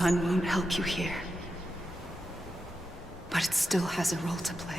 Sun won't help you here. But it still has a role to play.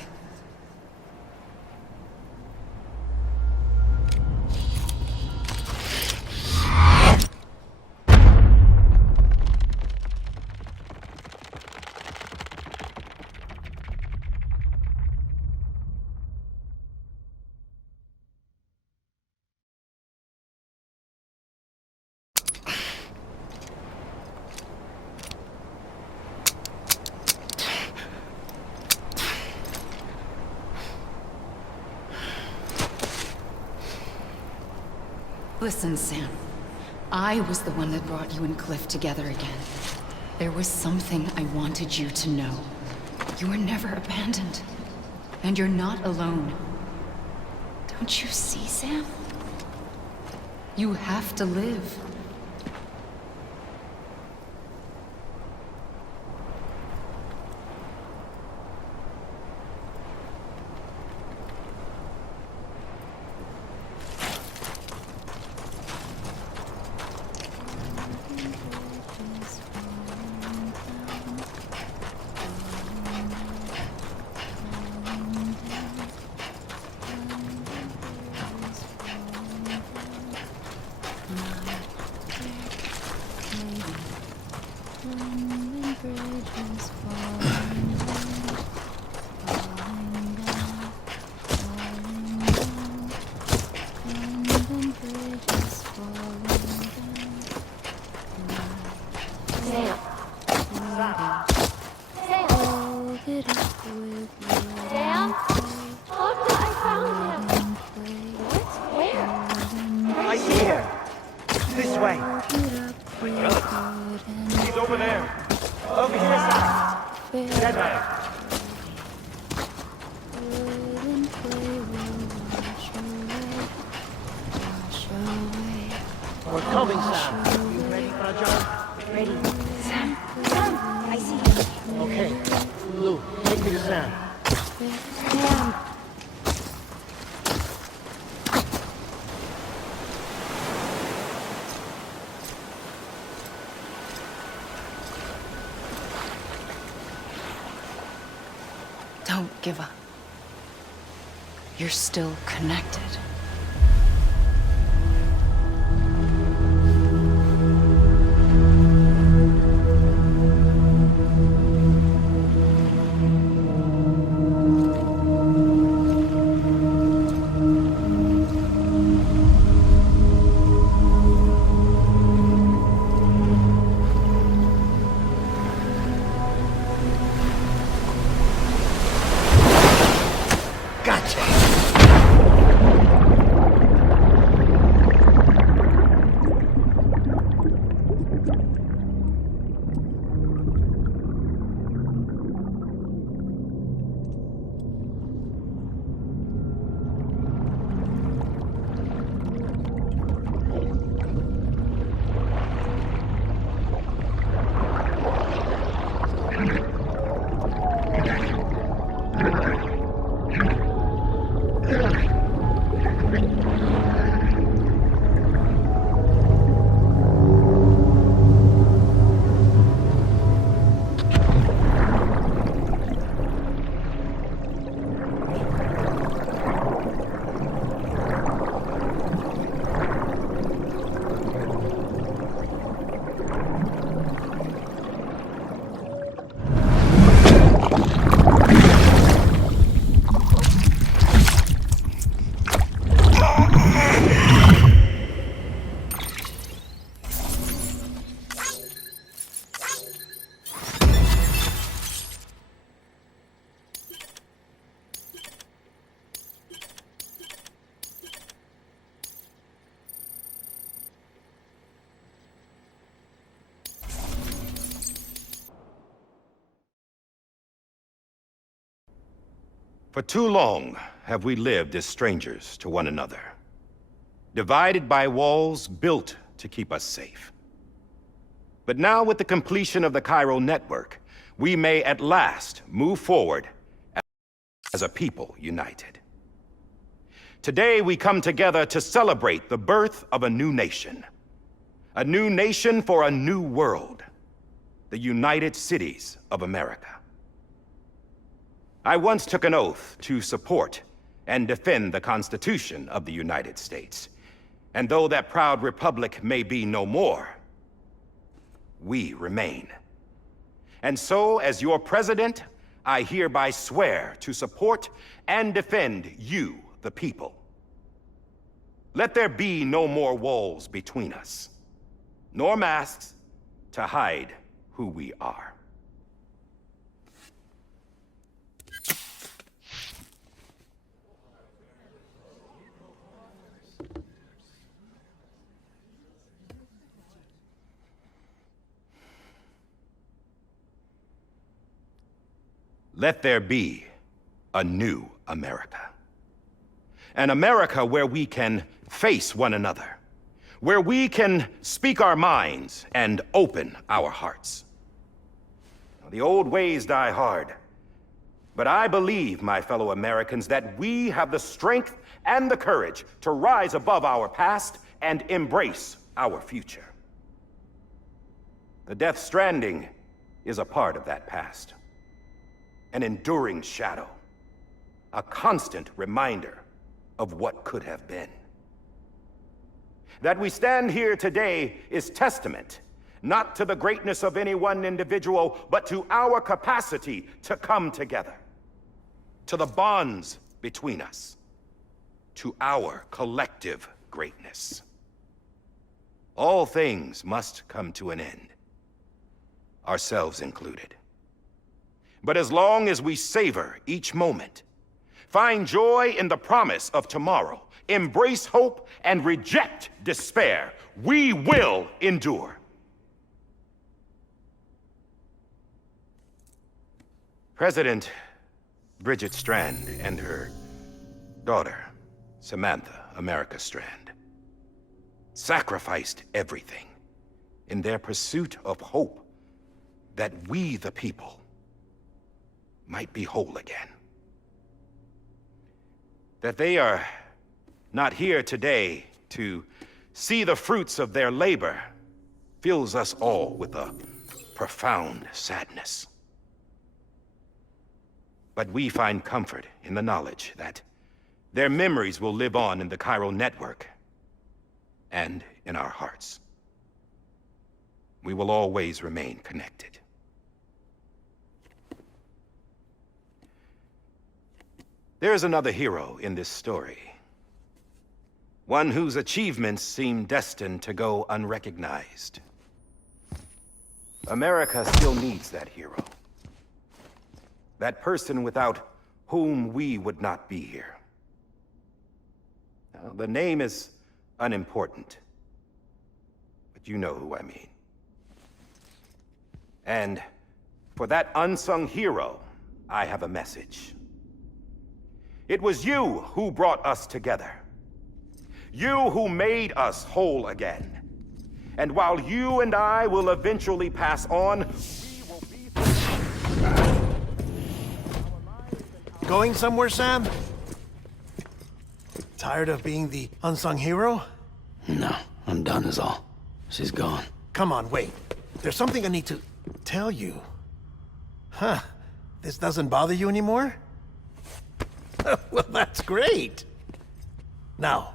Listen, Sam. I was the one that brought you and Cliff together again. There was something I wanted you to know. You were never abandoned. And you're not alone. Don't you see, Sam? You have to live. We're coming, Sam. You ready for a job? Ready. Sam, I see you. Okay. Lou, take me to Sam. Sam. Don't give up. You're still connected. For too long have we lived as strangers to one another, divided by walls built to keep us safe. But now, with the completion of the Chiral network, we may at last move forward as a people united. Today we come together to celebrate the birth of a new nation for a new world. the United Cities of America. I once took an oath to support and defend the Constitution of the United States. And though that proud republic may be no more, we remain. And so, as your president, I hereby swear to support and defend you, the people. Let there be no more walls between us, nor masks to hide who we are. Let there be a new America. An America where we can face one another, where we can speak our minds and open our hearts. The old ways die hard, but I believe, my fellow Americans, that we have the strength and the courage to rise above our past and embrace our future. The Death Stranding is a part of that past. An enduring shadow, a constant reminder of what could have been. That we stand here today is testament, not to the greatness of any one individual, but to our capacity to come together, to the bonds between us, to our collective greatness. All things must come to an end, ourselves included. But as long as we savor each moment, find joy in the promise of tomorrow, embrace hope, and reject despair, we will endure. President Bridget Strand and her daughter, Samantha America Strand, sacrificed everything in their pursuit of hope that we, the people, might be whole again. That they are not here today to see the fruits of their labor fills us all with a profound sadness. But we find comfort in the knowledge that their memories will live on in the chiral network and in our hearts. We will always remain connected. There is another hero in this story. One whose achievements seem destined to go unrecognized. America still needs that hero. That person without whom we would not be here. Now, the name is unimportant, but you know who I mean. And for that unsung hero, I have a message. It was you who brought us together. You who made us whole again. And while you and I will eventually pass on, we will be... Going somewhere, Sam? Tired of being the unsung hero? No, I'm done is all. She's gone. Come on, wait. There's something I need to tell you. Huh. This doesn't bother you anymore? Well, that's great. Now,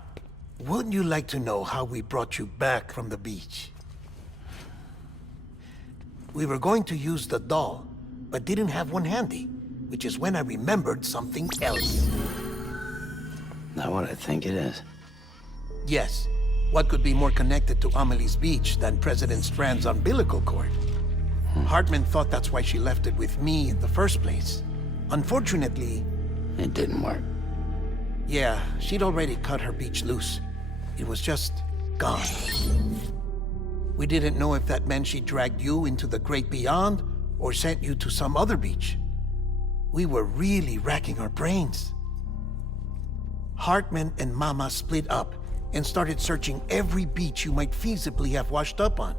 wouldn't you like to know how we brought you back from the beach? We were going to use the doll, but didn't have one handy, which is when I remembered something else. Not what I think it is. Yes. What could be more connected to Amelie's beach than President Strand's umbilical cord? Hartman thought that's why she left it with me in the first place. Unfortunately... It didn't work. Yeah, she'd already cut her beach loose. It was just gone. We didn't know if that meant she dragged you into the great beyond or sent you to some other beach. We were really racking our brains. Hartman and Mama split up and started searching every beach you might feasibly have washed up on.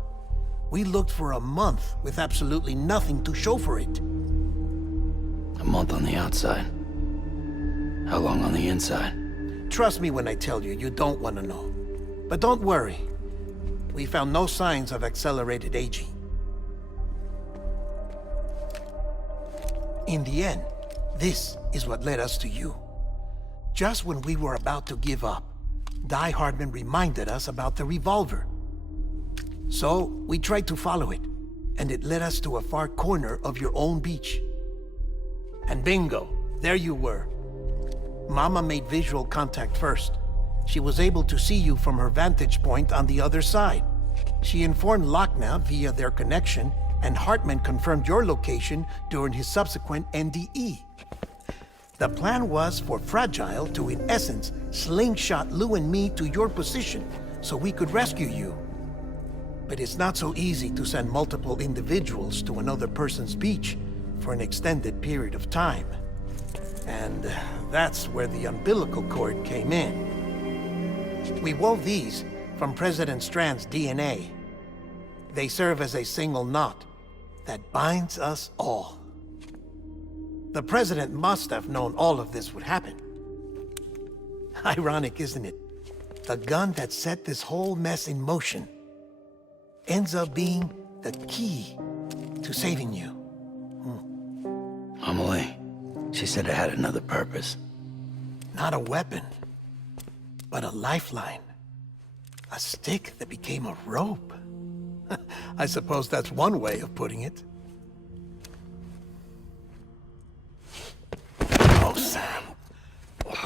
We looked for a month with absolutely nothing to show for it. A month on the outside. How long on the inside? Trust me when I tell you, you don't want to know. But don't worry. We found no signs of accelerated aging. In the end, this is what led us to you. Just when we were about to give up, Die Hardman reminded us about the revolver. So, we tried to follow it, and it led us to a far corner of your own beach. And bingo, there you were. Mama made visual contact first. She was able to see you from her vantage point on the other side. She informed Lochna via their connection, and Hartman confirmed your location during his subsequent NDE. The plan was for Fragile to, in essence, slingshot Lou and me to your position so we could rescue you. But it's not so easy to send multiple individuals to another person's beach for an extended period of time. And that's where the umbilical cord came in. We wove these from President Strand's DNA. They serve as a single knot that binds us all. The President must have known all of this would happen. Ironic, isn't it? The gun that set this whole mess in motion ends up being the key to saving you. Amelie, she said it had another purpose. Not a weapon, but a lifeline. A stick that became a rope. I suppose that's one way of putting it. Oh, Sam.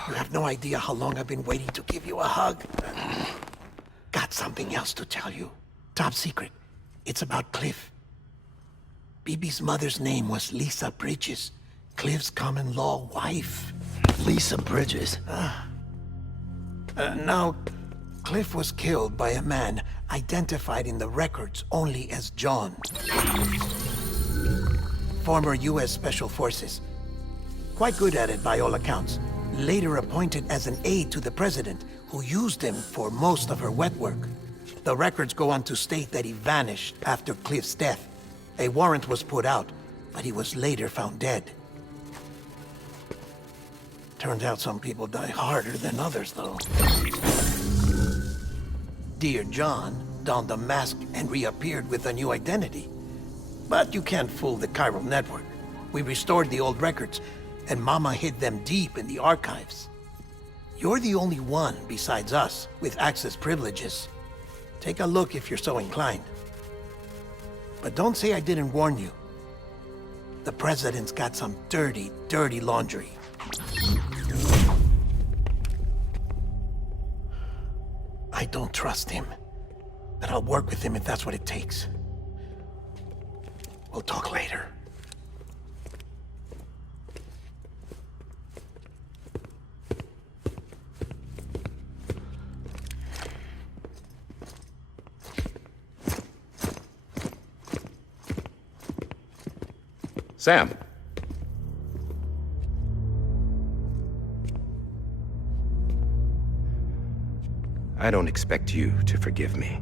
You have no idea how long I've been waiting to give you a hug. Got something else to tell you. Top secret. It's about Cliff. Bibi's mother's name was Lisa Bridges, Cliff's common-law wife. Lisa Bridges? Now, Cliff was killed by a man identified in the records only as John. Former U.S. Special Forces. Quite good at it by all accounts. Later appointed as an aide to the president, who used him for most of her wet work. The records go on to state that he vanished after Cliff's death. A warrant was put out, but he was later found dead. Turns out some people die harder than others, though. Dear John donned a mask and reappeared with a new identity. But you can't fool the chiral network. We restored the old records, and Mama hid them deep in the archives. You're the only one besides us with access privileges. Take a look if you're so inclined. But don't say I didn't warn you. The president's got some dirty, dirty laundry. I don't trust him, but I'll work with him if that's what it takes. We'll talk later. Sam. I don't expect you to forgive me.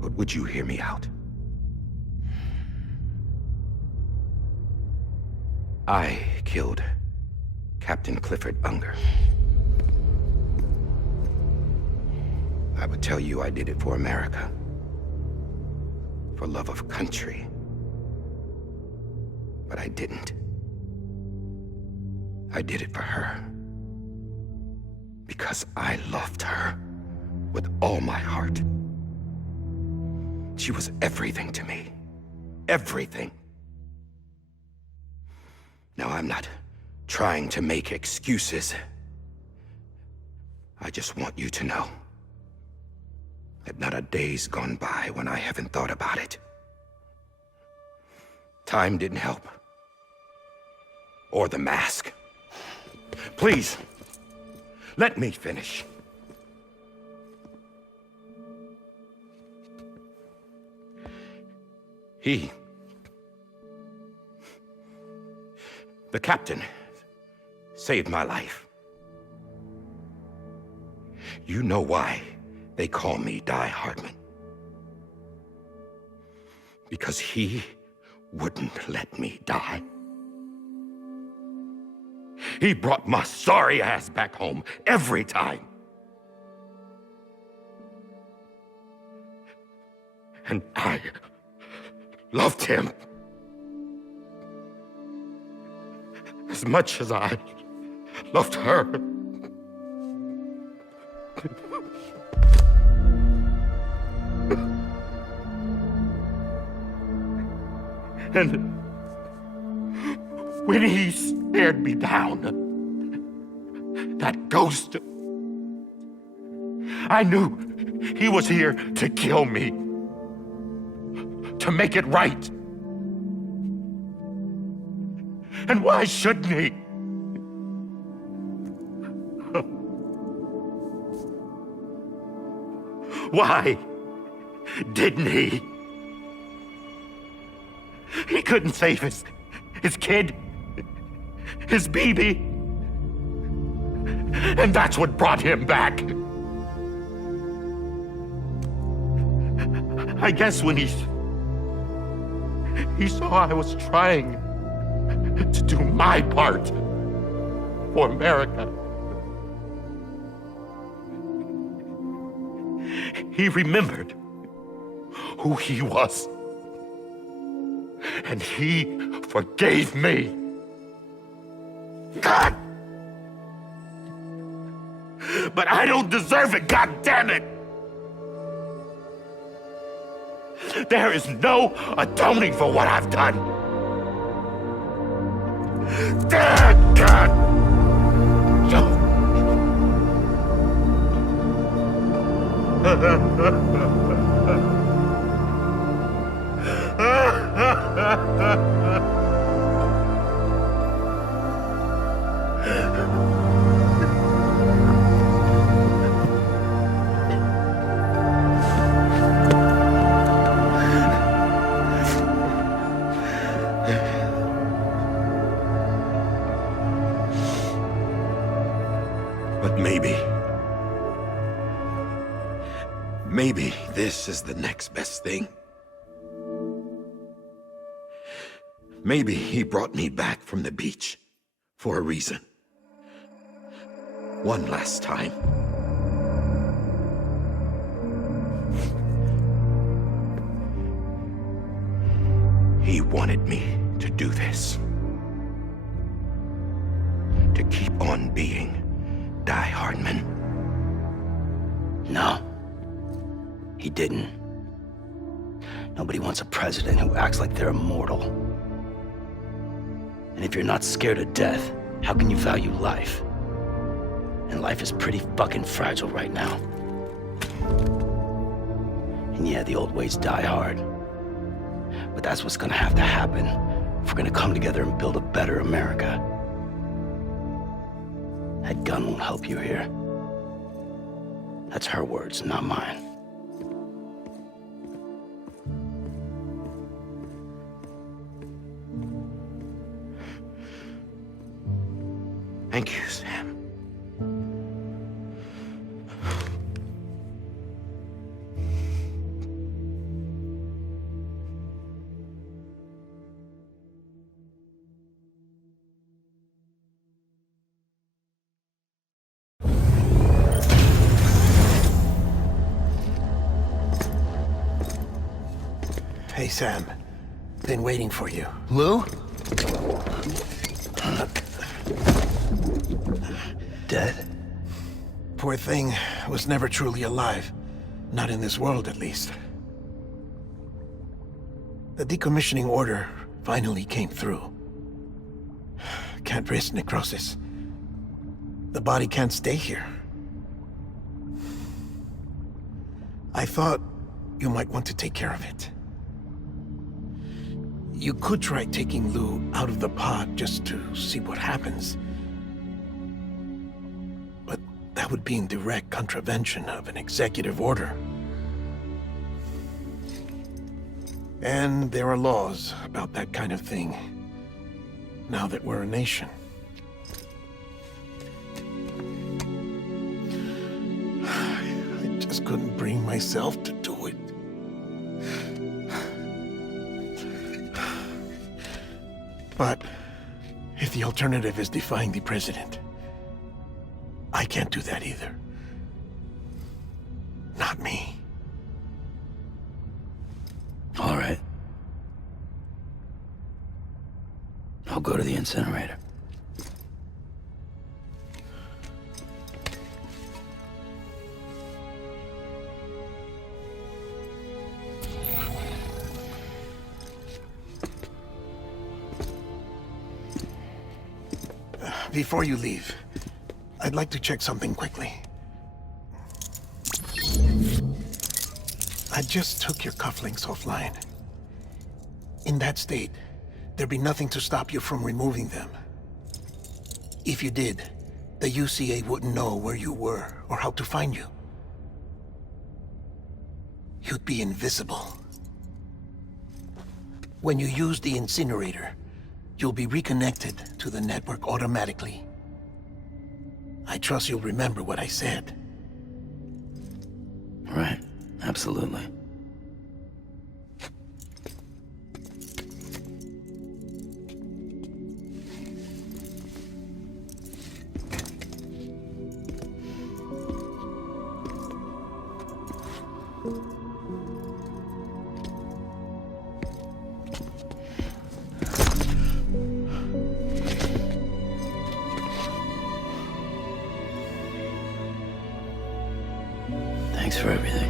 But would you hear me out? I killed Captain Clifford Unger. I would tell you I did it for America. For love of country. But I didn't. I did it for her. Because I loved her with all my heart. She was everything to me. Everything. Now, I'm not trying to make excuses. I just want you to know that not a day's gone by when I haven't thought about it. Time didn't help. Or the mask. Please, let me finish. The captain, saved my life. You know why they call me Die Hardman. Because he wouldn't let me die. He brought my sorry ass back home every time. And I loved him. as much as I loved her. And when he stared me down, that ghost, I knew he was here to kill me, to make it right. And why shouldn't he? Why didn't he? He couldn't save his kid, his baby. And that's what brought him back. I guess when he saw I was trying to do my part for America, he remembered who he was. And he forgave me. God! But I don't deserve it, God damn it! There is no atoning for what I've done. God! But maybe this is the next best thing. Maybe he brought me back from the beach for a reason. One last time. He wanted me to do this. To keep on being Die Hardman. No. He didn't. Nobody wants a president who acts like they're immortal. And if you're not scared of death, how can you value life? And life is pretty fucking fragile right now. And yeah, the old ways die hard. But that's what's gonna have to happen if we're gonna come together and build a better America. That gun won't help you here. That's her words, not mine. Thank you, Sam. Hey, Sam. Been waiting for you. Lou? Dead? Poor thing was never truly alive. Not in this world, at least. The decommissioning order finally came through. Can't risk necrosis. The body can't stay here. I thought you might want to take care of it. You could try taking Lou out of the pod just to see what happens. But that would be in direct contravention of an executive order. And there are laws about that kind of thing, now that we're a nation. I just couldn't bring myself to do it. But if the alternative is defying the president, I can't do that either. Not me. All right. I'll go to the incinerator. Before you leave, I'd like to check something quickly. I just took your cufflinks offline. In that state, there'd be nothing to stop you from removing them. If you did, the UCA wouldn't know where you were or how to find you. You'd be invisible. When you use the incinerator, you'll be reconnected to the network automatically. I trust you'll remember what I said. Right, absolutely. Thanks for everything.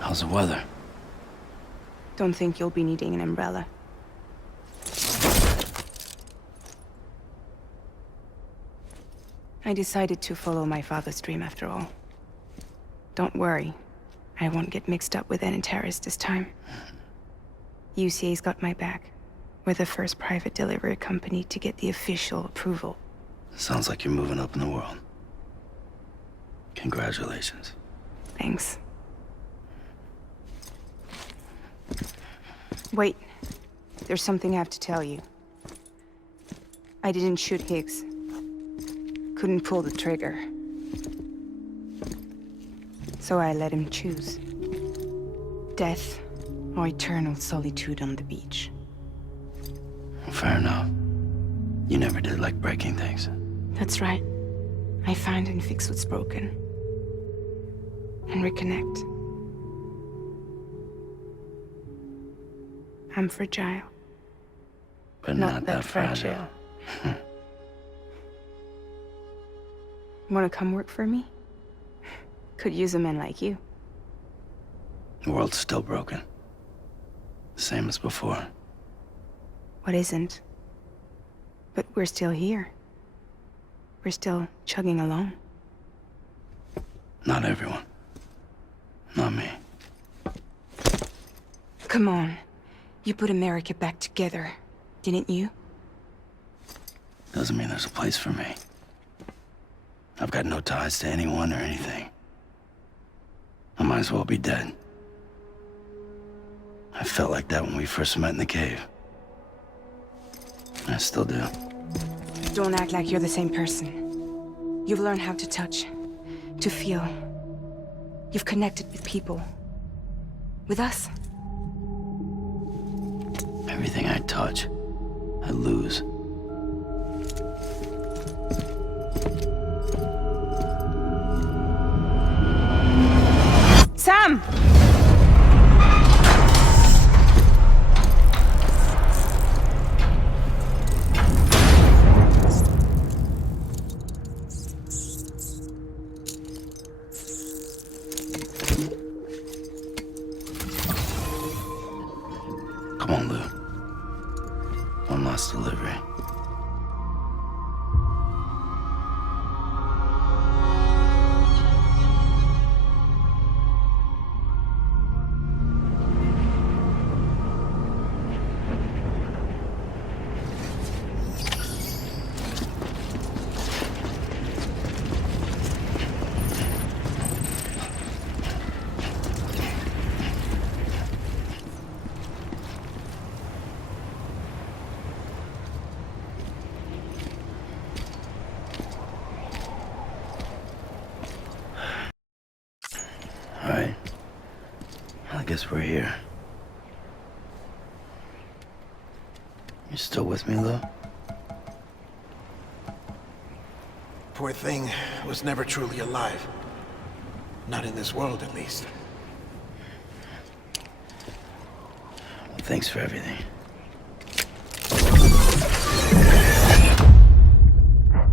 How's the weather? Don't think you'll be needing an umbrella. I decided to follow my father's dream after all. Don't worry. I won't get mixed up with any terrorists this time. UCA's got my back. We're the first private delivery company to get the official approval. Sounds like you're moving up in the world. Congratulations. Thanks. Wait. There's something I have to tell you. I didn't shoot Higgs. Couldn't pull the trigger. So I let him choose. Death or eternal solitude on the beach. Fair enough. You never did like breaking things. That's right. I find and fix what's broken. And reconnect. I'm fragile. But not that fragile. Wanna come work for me? Could use a man like you. The world's still broken. Same as before. What isn't? But we're still here. We're still chugging along. Not everyone. Not me. Come on. You put America back together, didn't you? Doesn't mean there's a place for me. I've got no ties to anyone or anything. I might as well be dead. I felt like that when we first met in the cave. I still do. Don't act like you're the same person. You've learned how to touch, to feel. You've connected with people. With us. Everything I touch, I lose. Sam! Come on, Lou. One last delivery. All right. I guess we're here. You still with me, Lou? poor thing was never truly alive. Not in this world, at least. Well, thanks for everything. This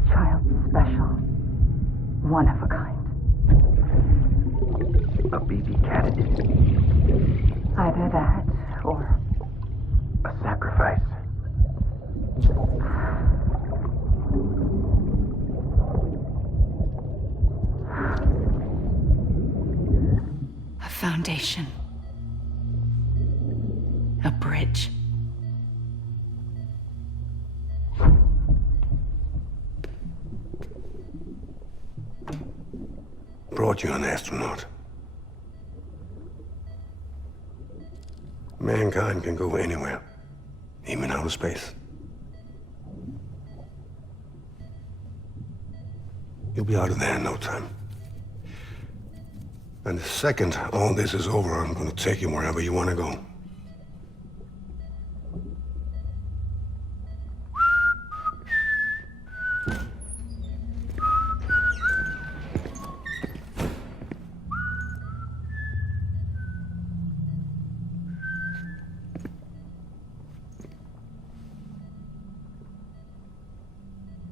child's special. One of a kind. A BB candidate. Either that, or A sacrifice. a foundation. A bridge. Brought you an astronaut. Mankind can go anywhere, even outer space. You'll be out of there in no time. And the second all this is over, I'm gonna take you wherever you want to go.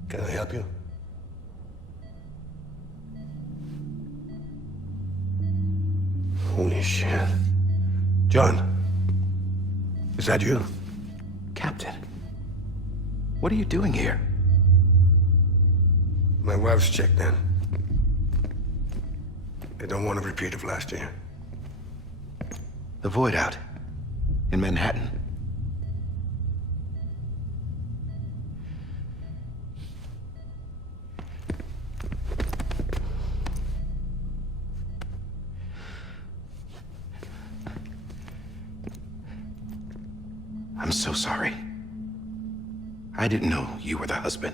Can I help you? Holy shit. John, is that you? Captain, what are you doing here? My wife's checked in. They don't want a repeat of last year. The Void Out. In Manhattan. I'm so sorry. I didn't know you were the husband.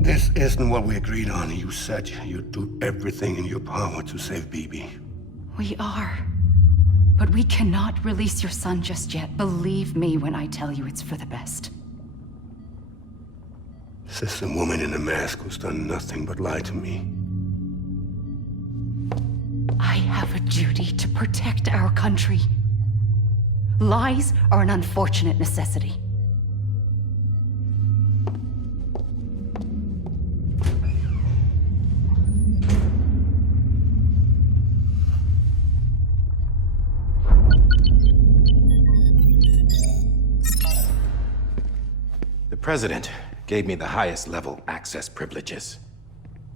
This isn't what we agreed on. You said you'd do everything in your power to save BB. We are. But we cannot release your son just yet. Believe me when I tell you it's for the best. This is a woman in a mask who's done nothing but lie to me. I have a duty to protect our country. Lies are an unfortunate necessity. The President gave me the highest level access privileges.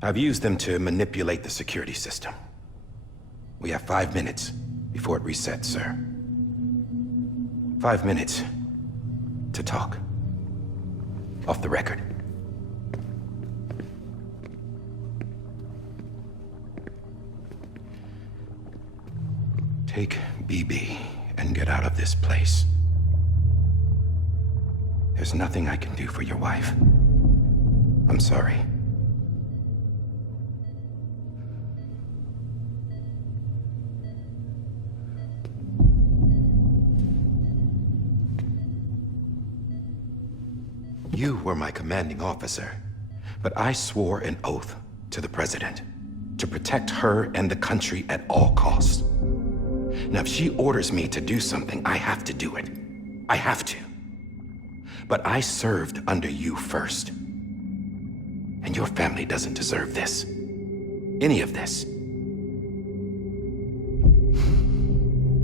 I've used them to manipulate the security system. We have 5 minutes before it resets, sir. 5 minutes to talk. Off the record. Take BB and get out of this place. There's nothing I can do for your wife. I'm sorry. You were my commanding officer, but I swore an oath to the President to protect her and the country at all costs. Now, if she orders me to do something, I have to do it. I have to. But I served under you first. And your family doesn't deserve this. Any of this.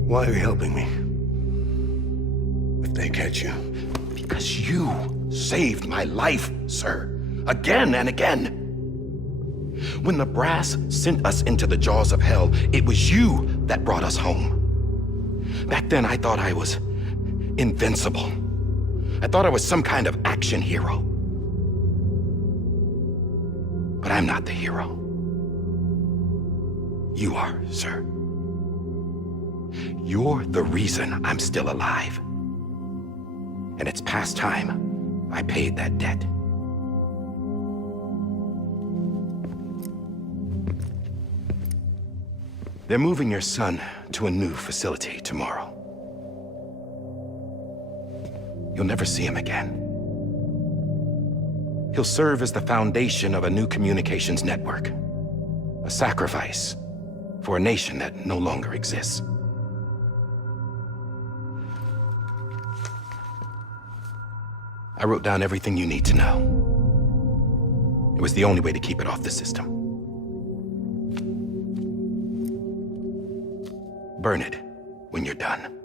Why are you helping me? If they catch you. Because you saved my life, sir. Again and again. When the brass sent us into the jaws of hell, it was you that brought us home. Back then, I thought I was invincible. I thought I was some kind of action hero. But I'm not the hero. You are, sir. You're the reason I'm still alive. And it's past time I paid that debt. They're moving your son to a new facility tomorrow. you'll never see him again. He'll serve as the foundation of a new communications network. A sacrifice for a nation that no longer exists. I wrote down everything you need to know. It was the only way to keep it off the system. Burn it when you're done.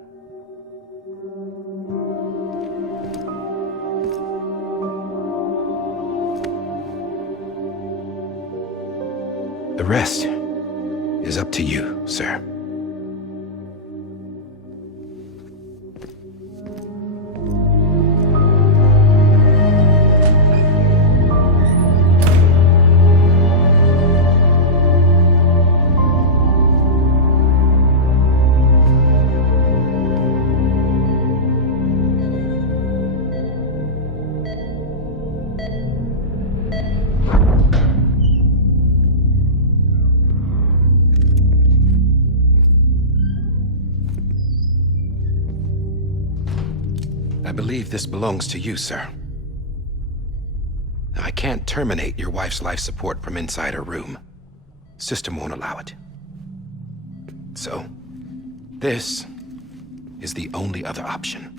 The rest is up to you, sir. I believe this belongs to you, sir. I can't terminate your wife's life support from inside her room. System won't allow it. So, this is the only other option.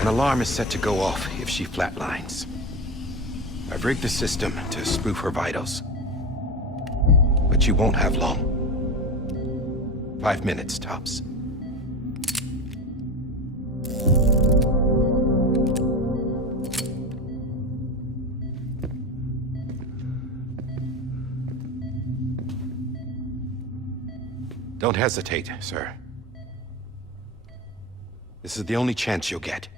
An alarm is set to go off if she flatlines. I've rigged the system to spoof her vitals. But you won't have long. 5 minutes, tops. Don't hesitate, sir. This is the only chance you'll get.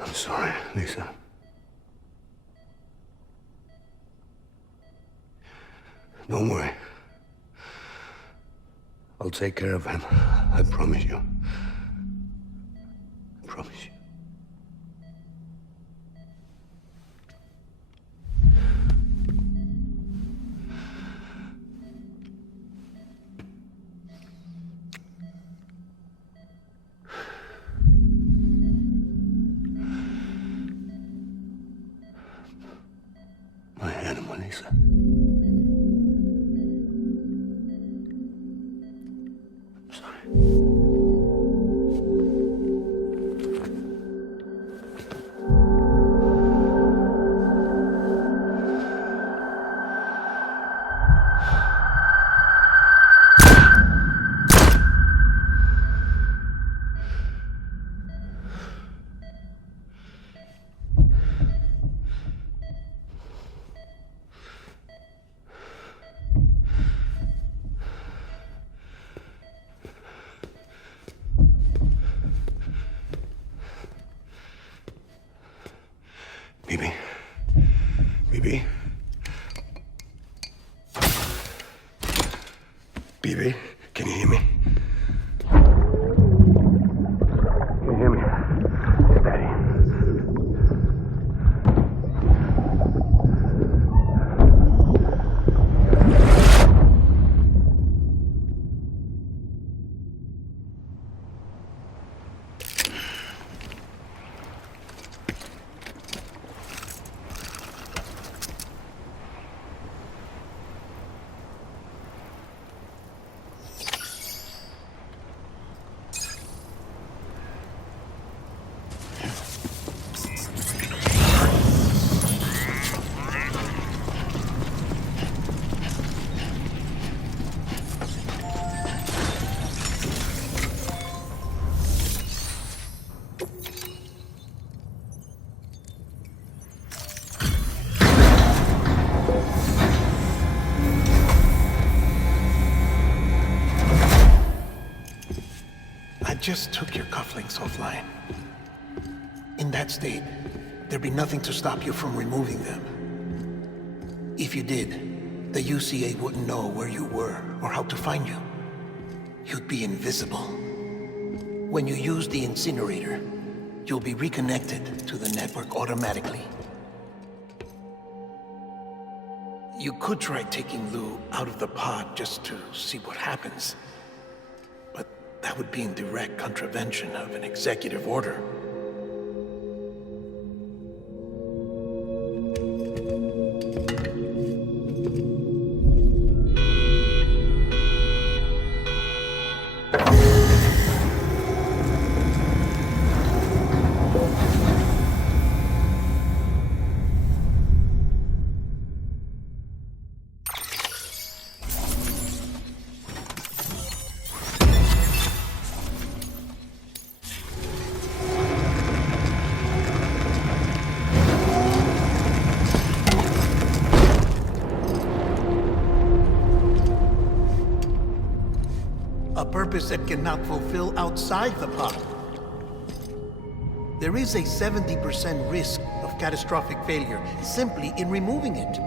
I'm sorry, Lisa. Don't worry. I'll take care of him. I promise you. I promise you. My animal, Lisa. I'm sorry. Bibi? Bibi? Bibi, can you hear me? Can you hear me? It's Daddy. just took your cufflinks offline. In that state, there'd be nothing to stop you from removing them. If you did, the UCA wouldn't know where you were or how to find you. You'd be invisible. When you use the incinerator, you'll be reconnected to the network automatically. You could try taking Lou out of the pod just to see what happens. But that would be in direct contravention of an executive order. A purpose that cannot fulfill outside the pod. There is a 70% risk of catastrophic failure simply in removing it.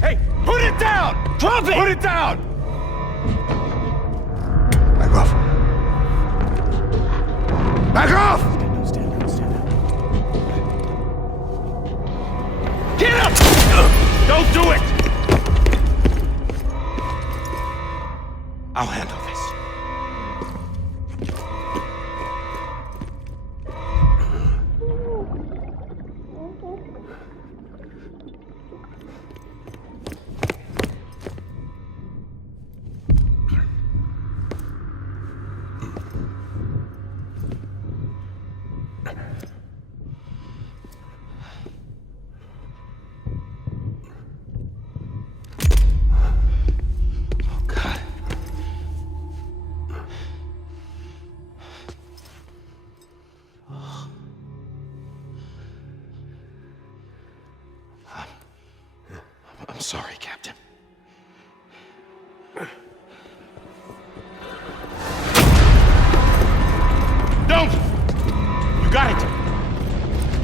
Hey, put it down! Drop it! Put it down! Back off. Back off! Stand up. Get up! Don't do it! I'll handle this. I'm sorry, Captain. Don't! You got it!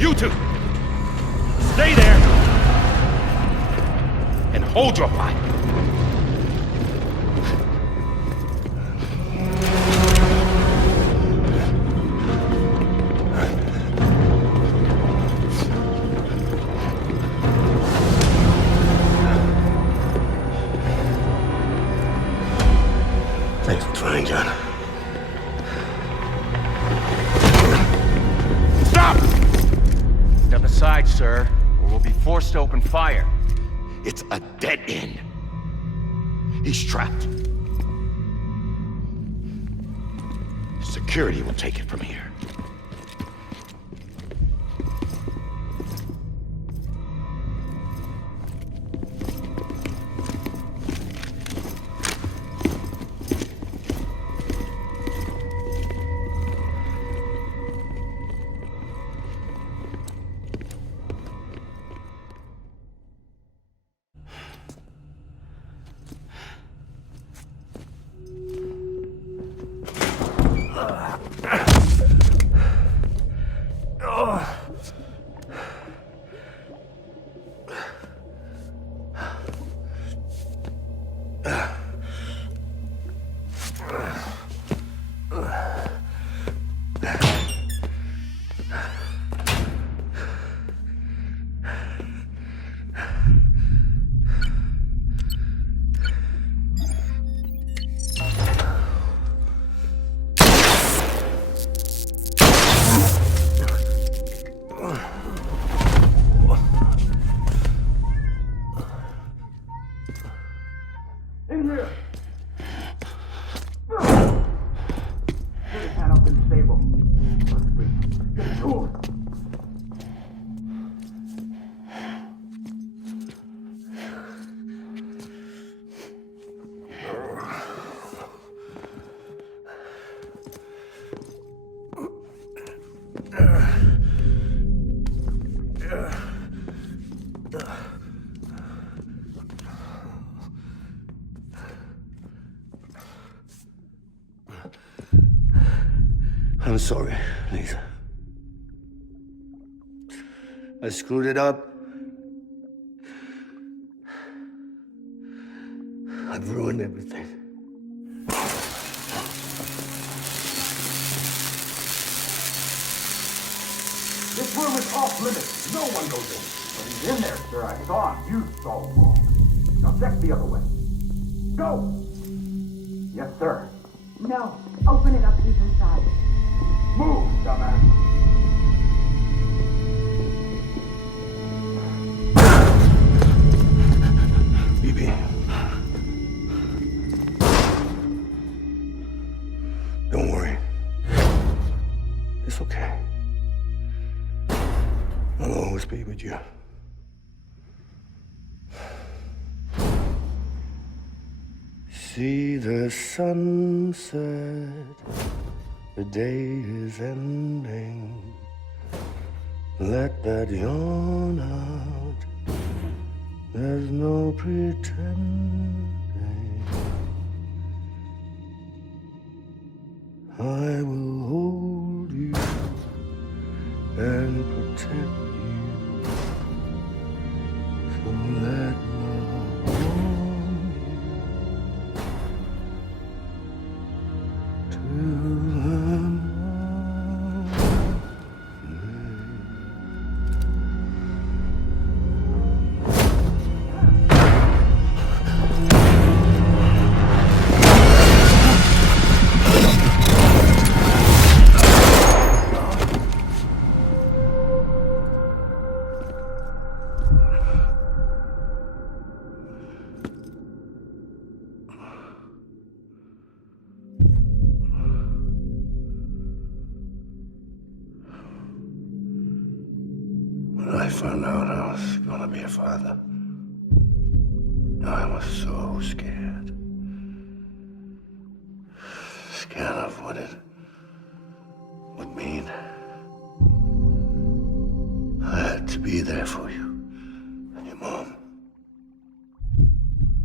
You two! Stay there! hold your fire. Thanks for trying, John. Stop! Step aside, sir, or we'll be forced to open fire. It's a dead end. He's trapped. Security will take it from here. I'm sorry, Lisa. I screwed it up. I've ruined everything. This room is off limits. No one goes in. But he's in there, sir. I saw him. You saw him wrong. Now check the other way. Go! Yes, sir. No. Open it up. He's inside. Move, dumbass. BB. Don't worry. It's okay. I'll always be with you. See the sunset. The day is ending. Let that yawn out. There's no pretending. I will hold you and protect you. So let love warm you till I'm When I found out I was gonna be a father, I was so scared. Scared of what it would mean. I had to be there for you and your mom,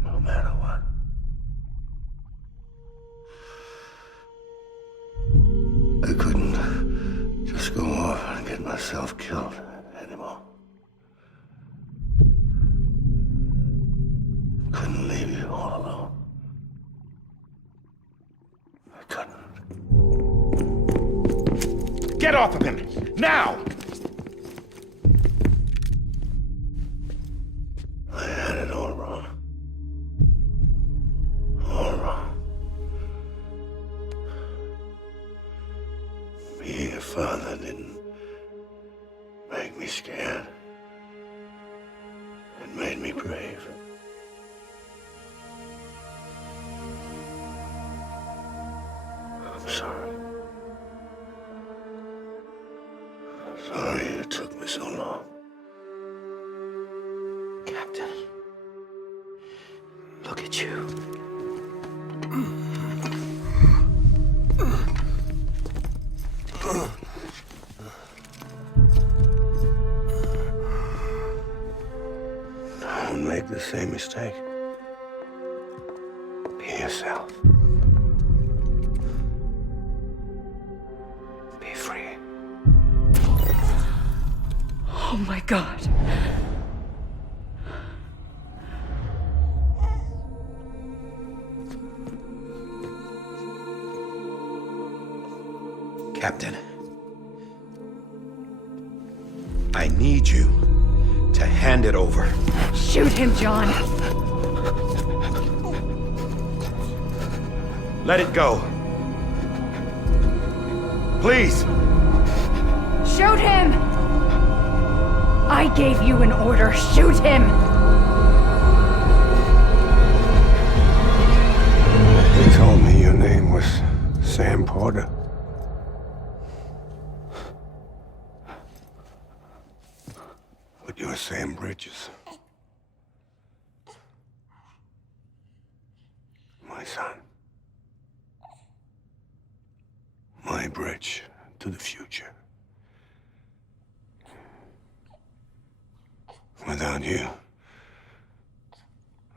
no matter what. I couldn't just go off and get myself killed anymore. Get off of him! Now! I had it all wrong. All wrong. Being a father didn't make me scared. It made me brave. I'm sorry. Sorry it took me so long. Captain, look at you. Don't make the same mistake. Be yourself. Be free. Oh my God. Captain, I need you to hand it over. Shoot him, John. Let it go. Please. Shoot him! I gave you an order. Shoot him! They told me your name was Sam Porter. But you're Sam Bridges. My son. My bridge to the future. Without you,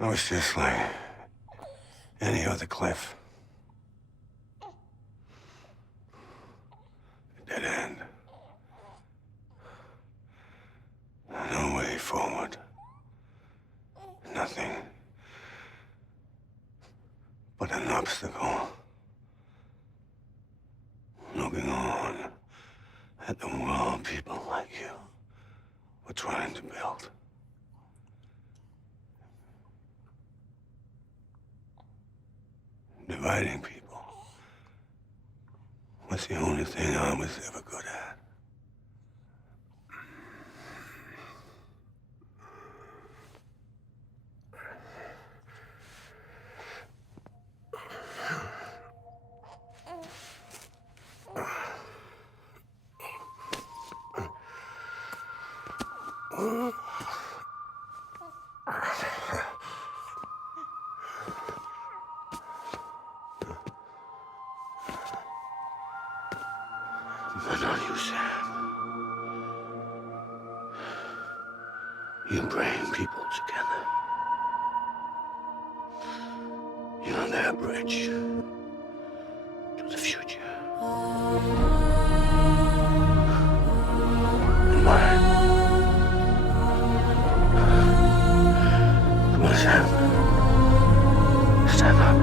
I was just like any other Cliff. A dead end. No way forward. Nothing but an obstacle. Looking on at the world people like you were trying to build. Dividing people was the only thing I was ever good at. But not you, Sam. You bring people together. You're their bridge to the future. And mine. Come on, Sam. Stand up.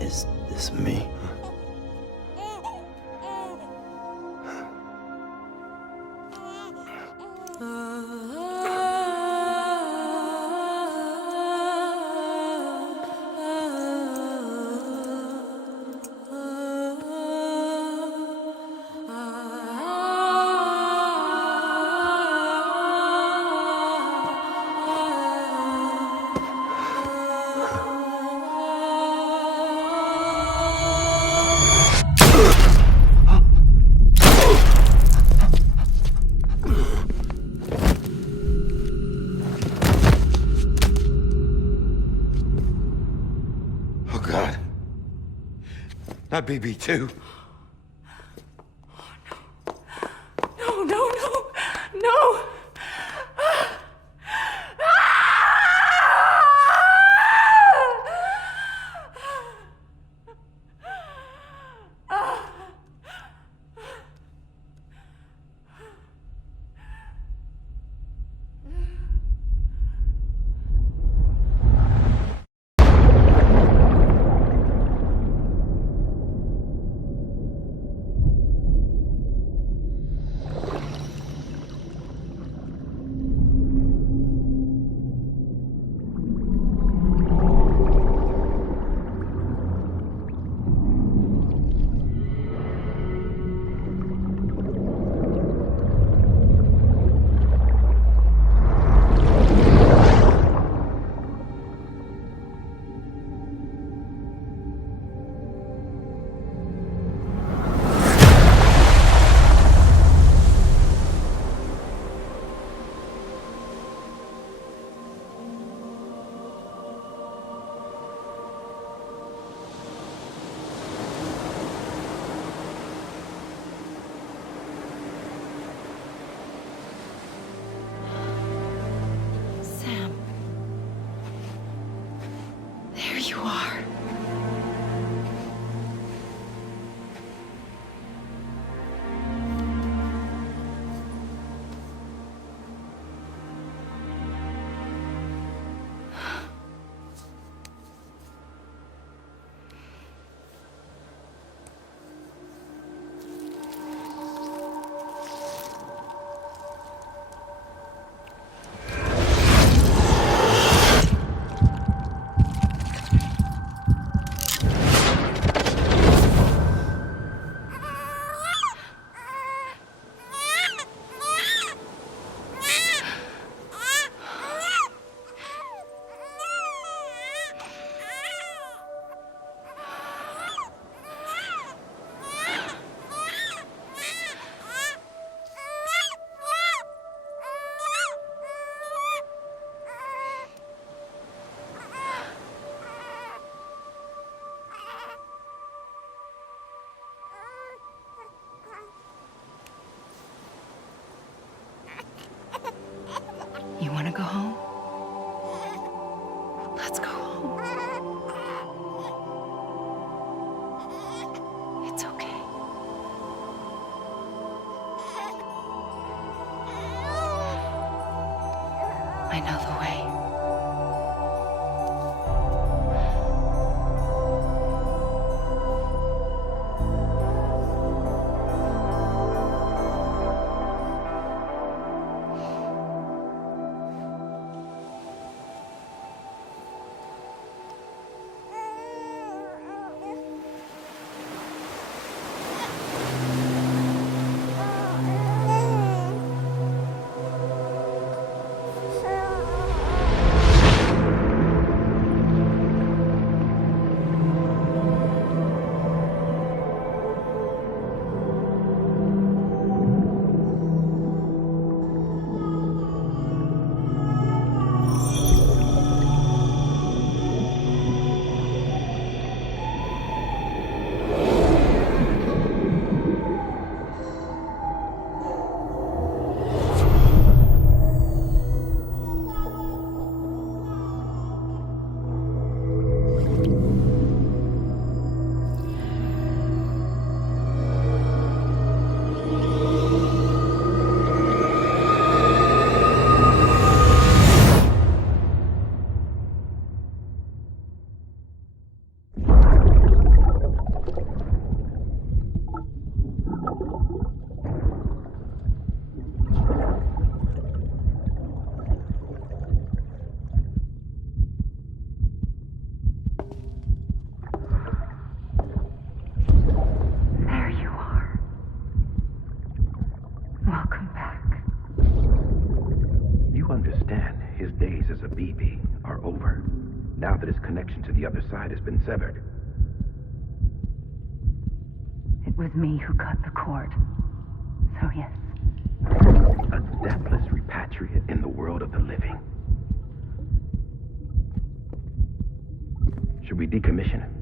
Is this me? Oh, God. Not BB2. No, no, no, no! I know the way. There you are. Welcome back. You understand his days as a BB are over, now that his connection to the other side has been severed. It was me who cut the cord. So yes. A deathless repatriate in the world of the living. Should we decommission him?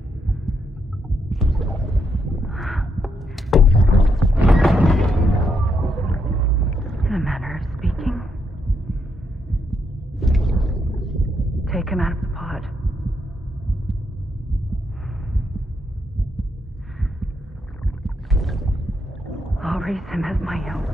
In a manner of speaking. Take him out of the pod. I'll raise him as my own.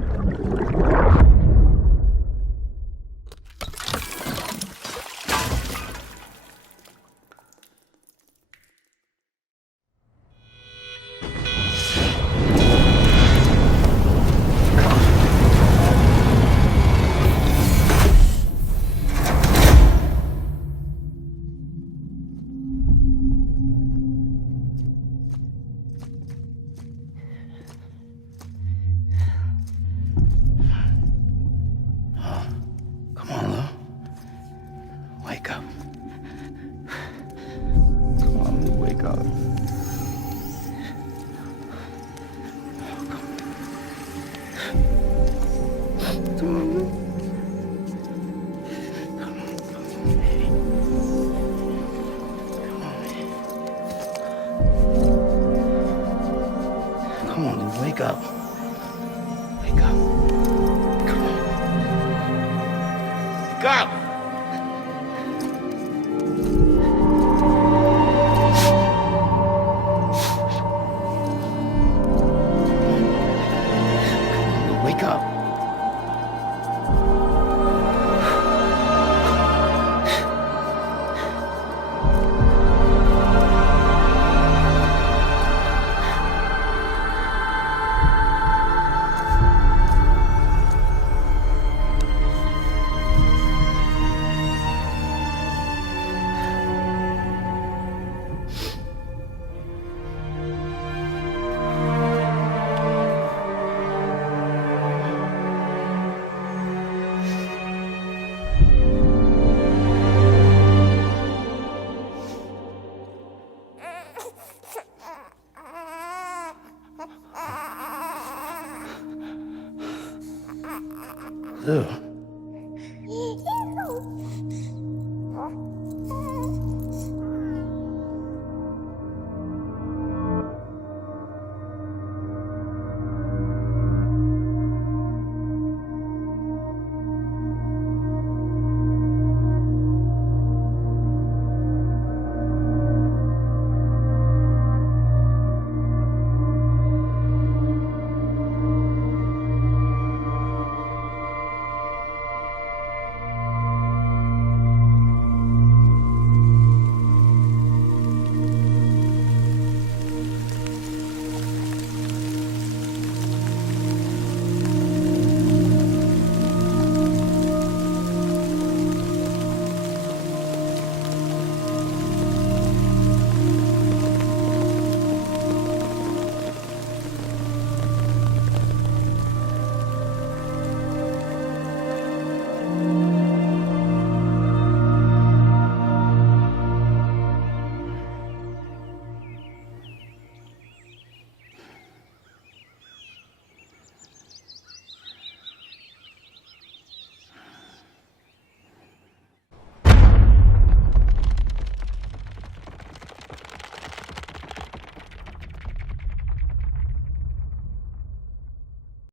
Come on, Lou. Wake up. Come on, Lou, wake up. Come on, Lou. Come on, Lou, wake up. Wake up. Come on. Wake up! Wake up. Lou.